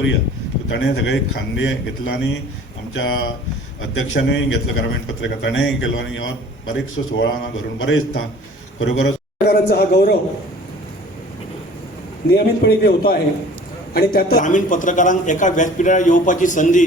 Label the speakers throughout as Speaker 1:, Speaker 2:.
Speaker 1: करूया. ताणें सगळे खांदे घेतला आणि आमच्या अध्यक्षानूय घेतलं ग्रामीण पत्रिका. ताणेंय केलो आणि हो बारीकसो हांगा घरून बरें दिसता खरोखरच
Speaker 2: पत्रकारांचा हा गौरव नियमितपणे इथे होतो आहे. आणि त्यात
Speaker 3: ग्रामीण पत्रकारांक एका व्यासपीठार येवपाची संदी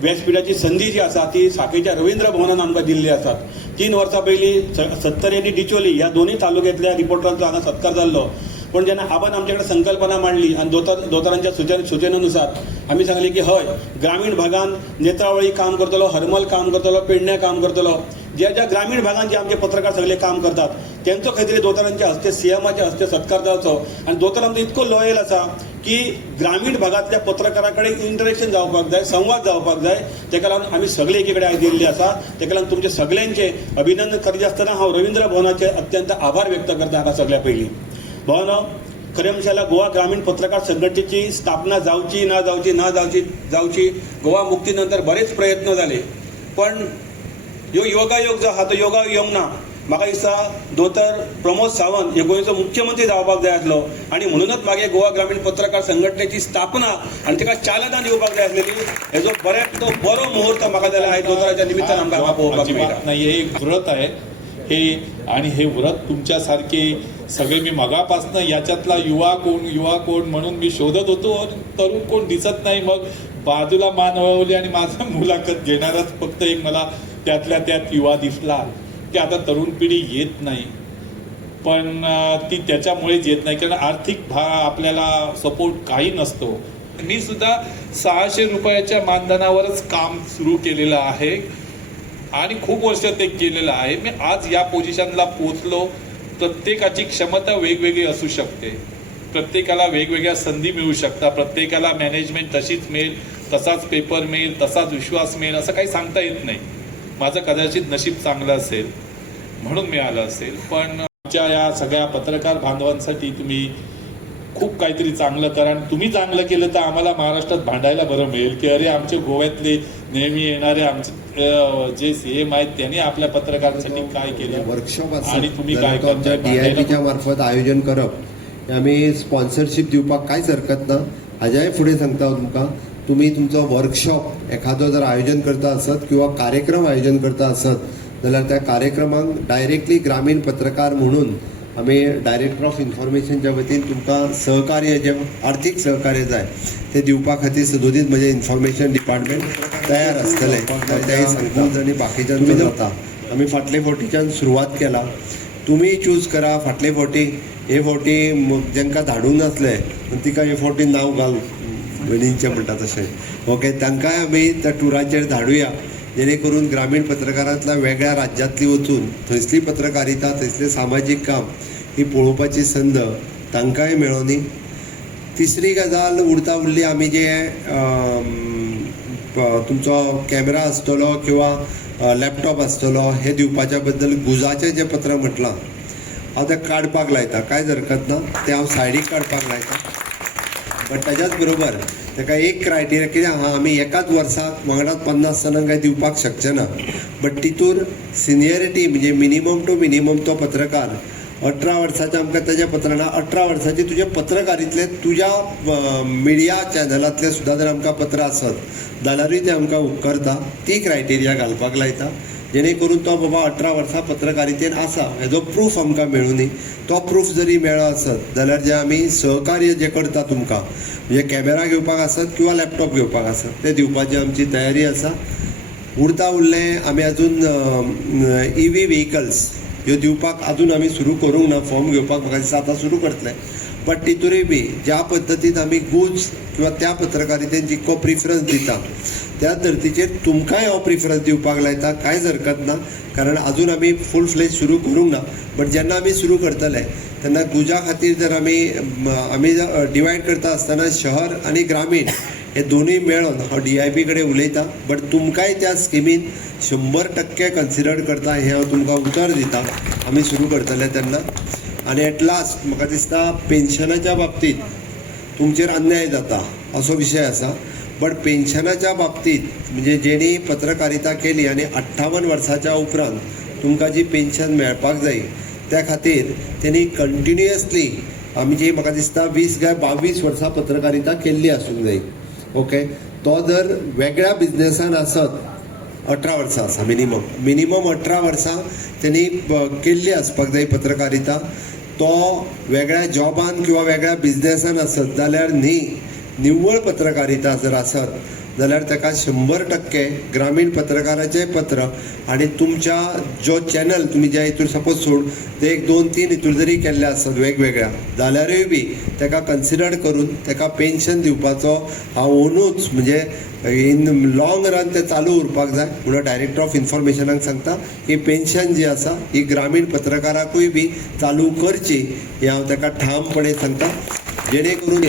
Speaker 3: व्यासपीठाची संदी जी आसा ती साखळीच्या रवींद्र भवनान आमकां दिल्ली आसा तीन वर्सां पयलीं सत्तरी आनी डिचोली ह्या दोनूय तालुक्यांतल्या रिपोर्टरांचो हांगा सत्कार जाल्लो पण जेन्ना आबान आमचे कडेन संकल्पना मांडली आनी दोतोर दोतोरांच्या सुचने सुचनेनुसार आमी सांगले की हय ग्रामीण भागांत नेत्रावळी काम करतलो हरमल काम करतलो पेडण्या काम करतलो. ज्या ज्या ग्रामीण भागांत जे आमचे पत्रकार सगळे काम करतात त्यांचो खंय तरी दोतोरांच्या हस्ते सीएमाच्या हस्ते सत्कार जावचो आनी दोतोर आमचो इतको लॉयल आसा की ग्रामीण भागातल्या पत्रकारा कडेन इंटरेक्शन जावपाक जाय संवाद जावपाक जाय. तेका लागून आमी सगळे एके कडेन आयज दिल्ले आसा तेका लागून तुमचे सगळ्यांचे अभिनंदन करीत आसतना हांव रवींद्र भवनाचे अत्यंत आभार व्यक्त करता हाका सगळ्या पयलीं भवन खरें म्हणजे जाल्यार गोवा ग्रामीण पत्रकार संघटनेची स्थापना जावची ना जावची ना जावची जावची गोवा मुक्ती नंतर बरेच प्रयत्न जाले पण ह्यो योगायोग जो आहा तो योगायोग ना म्हाका दिसता दोतर प्रमोद सावंत हे गोंयचो मुख्यमंत्री जावपाक जाय आसलो. आनी म्हणूनच मागे गोवा ग्रामीण पत्रकार संघटनेची स्थापना आनी ताका चालना दिवपाक जाय आसलेली हेजो बऱ्याक तो बरो मुहूर्त म्हाका जाल्यार आयज दोतोराच्या निमित्तान आमकां पळोवपाक मेळटा.
Speaker 4: हे एक व्रत आहे. हे आणि हे व्रत तुमच्यासारखे सगळे मी मगापासनं याच्यातला युवा कोण युवा कोण म्हणून मी शोधत होतो तरुण कोण दिसत नाही. मग बाजूला मान वळवली आणि माझं मुलाखत घेणाराच फक्त एक मला त्यातल्या त्यात युवा दिसला. की आता तरुण पिढी येत नाही. पण ती त्याच्यामुळेच येत नाही. कारण आर्थिक भा आपल्याला सपोर्ट काही नसतो. मी सुद्धा सहाशे रुपयाच्या मानधनावरच काम सुरू केलेलं आहे. आणि खूप वर्ष ते केलेलं आहे. मी आज या पोझिशनला पोचलो प्रत्येकाची क्षमता वेगवेगळी असू शकते. प्रत्येकाला वेगवेगळ्या संधी मिळू शकतात. प्रत्येकाला मॅनेजमेंट तशीच मिळेल तसाच पेपर मिळेल तसाच विश्वास मिळेल असं काही सांगता येत नाही. माझं कदाचित नशीब चांगलं असेल म्हणून मिळालं असेल. पण आमच्या या सगळ्या पत्रकार बांधवांसाठी तुम्ही खूप काहीतरी चांगलं करा. आणि तुम्ही चांगलं केलं तर आम्हाला महाराष्ट्रात भांडायला बरं मिळेल. की अरे आमचे गोव्यातले नेहमी येणारे आमचे जे सीएम आहेत त्यांनी आपल्या पत्रकारांसाठी काय केलं?
Speaker 5: वर्कशॉप
Speaker 4: आणि तुम्ही काय
Speaker 5: आमच्या
Speaker 4: करताय?
Speaker 5: डीआयपीच्या मार्फत आयोजन करप. हे आमी स्पॉन्सरशीप दिवपाक कांयच हरकत ना? हाज्याय फुडें सांगता हांव तुमकां. तुमी तुमचो वर्कशॉप एखादो जर आयोजन करता आसत किंवा कार्यक्रम आयोजन करता आसत जाल्यार त्या कार्यक्रमाक डायरेक्टली ग्रामीण पत्रकार म्हणून आमी डायरेक्टर ऑफ इन्फॉर्मेशनच्या वतीन तुमकां सहकार्य जे आर्थीक सहकार्य जाय ते दिवपा खातीर सदोदीत म्हजें इन्फॉर्मेशन डिपार्टमेंट तयार आसतलें तेंय आनी बाकीच्यांचो जाता. आमी फाटले फावटीच्यान सुरवात केला. तुमी चूज करा फाटले फावटी हे फावटी जांकां धाडूंक नासले तिका हे फावटी नांव घाल भणींचें म्हणटा तशें ओके तांकांय आमी त्या टुराचेर धाडुया जेणे करून ग्रामीण पत्रकारांतल्या वेगळ्या राज्यांतली वचून थंयसली पत्रकारिता थंयसलें सामाजीक काम ही पळोवपाची संद तांकांय मेळोनी. तिसरी गजाल उरता उरली आमी जे तुमचो कॅमेरा आसतलो किंवा लॅपटॉप आसतलो हे दिवपाच्या बद्दल गुजाचें जें पत्र म्हटलां हांव तें काडपाक लायता. कांयच हरकत ना तें हांव सायडीक काडपाक लायता. बट ताच्याच बरोबर ताका एक क्रायटेरिया कितें आहा आमी एकाच वर्साक वांगडाच पन्नास जाणांक काय दिवपाक शकचे ना. बट तितूर सिनियरिटी म्हणजे मिनिमम टू मिनिमम तो पत्रकार अठरा वर्साचे आमकां ताच्या पत्रांना अठरा वर्साचे तुजे पत्रकारितले तुज्या मिडिया चॅनलांतले सुद्दां जर आमकां पत्र आसत जाल्यारूय ते आमकां उपकारता ती क्रायटेरिया घालपाक लायता. जेणे करून तो बाबा अठरा वर्सां पत्रकारितेन आसा हेजो प्रूफ आमकां मेळूनी तो प्रूफ जरी मेळ्ळो आसत जाल्यार जे आमी सहकार्य जे करता तुमकां म्हणजे कॅमेरा घेवपाक आसत किंवा लॅपटॉप घेवपाक आसत ते दिवपाची आमची तयारी आसा. उरता उरलें आमी अजून ई व्ही व्हेकल्स ह्यो दिवपाक अजून आमी सुरू करूंक ना. फॉर्म घेवपाक म्हाका दिसता आतां सुरू करतले. बट तितूरय बी ज्या पद्दतीन आमी गुड्स किंवा त्या पत्रकारितेन जितको प्रिफरन्स दिता त्या धर्तीचेर तुमकांय हांव प्रिफरन्स दिवपाक लायता कांयच हरकत ना. कारण अजून आमी फूल फ्लेज सुरू करूंक ना. बट जेन्ना आमी सुरू करतले तेन्ना गुजा खातीर जर आमी आमी डिवायड करता आसतना शहर आनी ग्रामीण हे दोनूय मेळोन हांव डी आय पी कडेन उलयतां. बट तुमकांय त्या स्किमीन शंबर टक्के कन्सिडर करता हें हांव तुमकां उतर दिता. आमी सुरू करतले तेन्ना आनी एट लास्ट म्हाका दिसता पेन्शनाच्या बाबतींत तुमचेर अन्याय जाता. असो विशय आसा बट पेन्शनाच्या बाबतींत म्हणजे जेणी पत्रकारिता केली आनी अठ्ठावन वर्साच्या उपरांत तुमकां जी पेन्शन मेळपाक जाय त्या खातीर तेणी कंटिन्युअसली आमी जी म्हाका दिसता वीस काय बावीस वर्सां पत्रकारिता केल्ली आसूंक जाय ओके तो जर वेगळ्या बिझनेसान आसत अठरा वर्सां आसा मिनिमम मिनिमम अठरा वर्सां त्यांनी केल्ली आसपाक जाय पत्रकारिता. तो वेगळ्या जॉबान किंवा वेगळ्या बिझनेसान आसत जाल्यार न्ही निव्वळ पत्रकारिता जर आसत जाल्यार ताका शंबर टक्के ग्रामीण पत्रकाराचें पत्र आनी तुमच्या जो चॅनल तुमी ज्या हितूर सपोज सोड ते एक दोन तीन हितूर जरी केल्ले आसत वेगवेगळ्या जाल्यारूय बी ताका कन्सिडर करून ताका पेन्शन दिवपाचो हांव ओनूच म्हणजे इन लाँग रन ते चालू उरपाक जाय. म्हणून डायरेक्टर ऑफ इन्फॉर्मेशनाक सांगता की पेन्शन जी आसा ही ग्रामीण पत्रकाराकूय बी चालू करची. हे हांव ताका ठामपणे सांगता. जेणे करून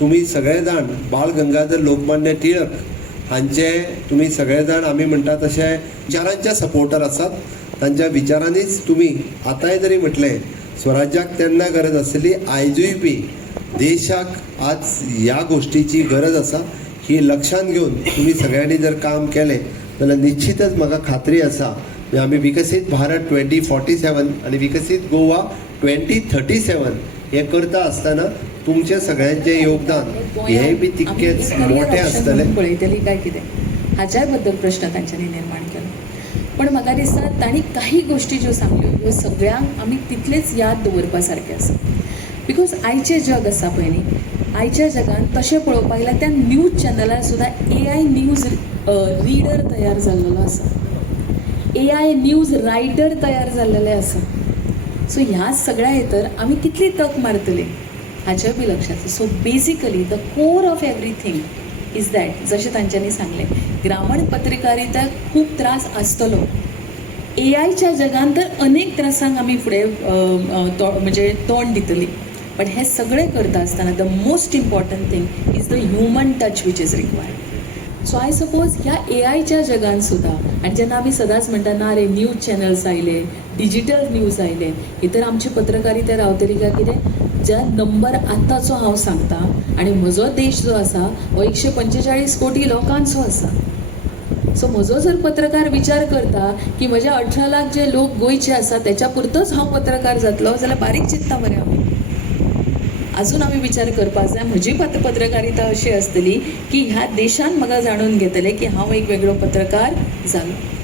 Speaker 5: तुमी सगळे जाण बाळ गंगाधर लोकमान्य टिळक हांचे तुमी सगळे जाण आमी म्हणटा तशे विचारांचे सपोर्टर आसात तांच्या विचारांनीच तुमी आतांय जरी म्हटलें स्वराज्याक तेन्ना गरज आसली आयजूय बी देशाक आज ह्या गोष्टीची गरज आसा ही लक्षात घेऊन तुम्ही सगळ्यांनी जर काम केलें जाल्यार निश्चितच म्हाका खात्री आसा की आमी विकसीत भारत ट्वेंटी फोर्टी सेवन आनी विकसीत गोवा ट्वेंटी थर्टी सेवन हे करता आसतना तुमचे सगळ्यांचे योगदान हेंय बी तितकेच मोठें आसतलें
Speaker 6: पळयतली काय कितें? हाच्यायबद्दल प्रश्न तांच्यांनी निर्माण केलो. पण म्हाका दिसता तांणी काही गोश्टी ज्यो सांगल्यो ह्यो सगळ्यांक आमी तितलेच याद दवरपा सारकें आसा बिकॉज आयचें जग आसा पळय न्ही आयच्या जगान तशें पळोवपाक गेल्यार त्या न्यूज चॅनलार सुद्दां ए आय न्यूज रिडर तयार जाल्लो आसा ए आय न्यूज रायटर तयार जाल्लेले आसा सो ह्या सगळ्या हेतर आमी कितली तक मारतली? हाचें बी लक्षात so basically the core of everything is that जशें तांच्यांनी सांगलें ग्रामीण पत्रकारिताक खूब त्रास आसतलो ए आयच्या जगान तर अनेक त्रासांक आमी फुडें म्हणजे तोंड दितली. बट हे सगळें करता आसतना the most important thing is the human touch which is required so I suppose ह्या ए आयच्या जगान सुद्दां आनी जेन्ना आमी सदांच म्हणटा ना रे न्यूज चॅनल्स आयले डिजिटल न्यूज आयले हे तर आमची पत्रकारिता रावतली काय कितें ज्या नंबर आतांचो हांव सांगता आनी म्हजो देश जो आसा हो एकशे पंचेचाळीस कोटी लोकांचो आसा. सो म्हजो जर पत्रकार विचार करता की म्हज्या अठरा लाख जे लोक गोंयचे आसा त्याच्या पुरतोच हांव पत्रकार जातलो जाल्यार बारीक चिंतता मरे हांव अजून आमी विचार करपाक जाय म्हजी पत पत्रकारिता अशी आसतली की ह्या देशान म्हाका जाणून घेतले की हांव एक वेगळो पत्रकार जालो.